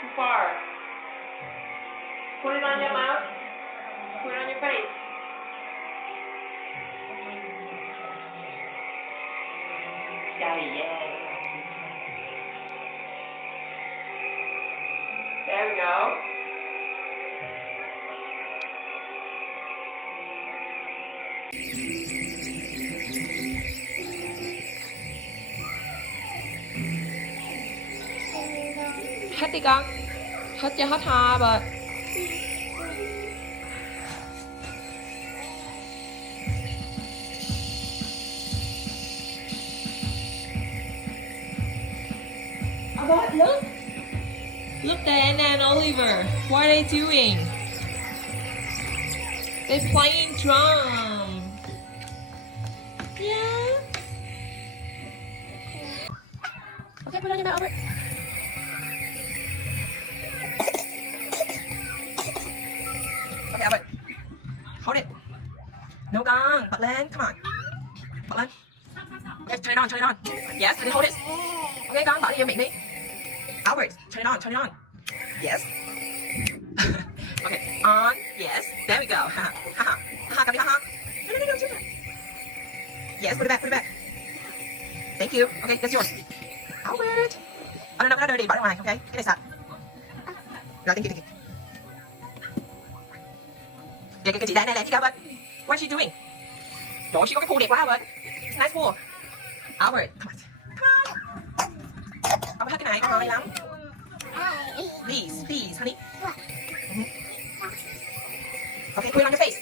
too far. Put it on your mouth. Put it on your face. Yeah. There we go. Hết đi con. Hết cho hết ho rồi. Albert, look. Look, Diana and Oliver. What are they doing? They're playing drum. Yeah. Okay, put it on your mouth, Albert. Okay, Albert. Hold it. No, gong. Bật lên. Come on. Bật lên. Okay, turn it on, turn it on. Yes, and hold it. Okay, gong, bỏ đi vô miệng đi. Albert, turn it on. Yes. Okay, on. Yes. There we go. Ha ha. Ha ha. Ha. No. Yes, put it back. Thank you. Okay, that's yours. Albert. Oh, no, dirty. Bỏ ra ngoài, okay? Cái này sạch. Rồi, thank you. Kìa, chị đây, chị Albert. What is she doing? Trời ơi, chị có cái pool đẹp quá, Albert. It's a nice pool. Albert, come on. Albert, hết cái này, ngon lắm. Please, honey. Okay, put it on your face.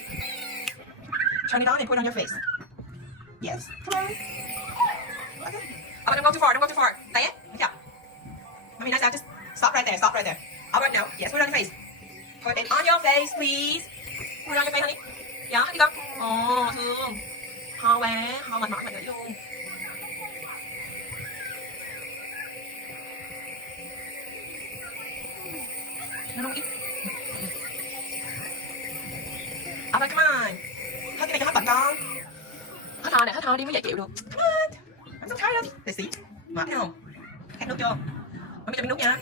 Turn it on and put it on your face. Yes. Come on. Okay. Albert, don't go too far. Stay it. Good job. Mommy, nice out. Just stop right there. Albert, no. Yes, put it on your face. Put it on your face, please. Put it on your face, honey. Dạ, đi con. Ồ, thương. Ho quá, ho mệt mỏi vậy luôn. Nó không ít. Albert, come on. Hết cái này cho hết bệnh con. Hết ho đi mới dễ chịu được. Come on. I'm so tired of it. Để xí. Mệt thấy không? Khát nước chưa? Mami cho mình nước nha.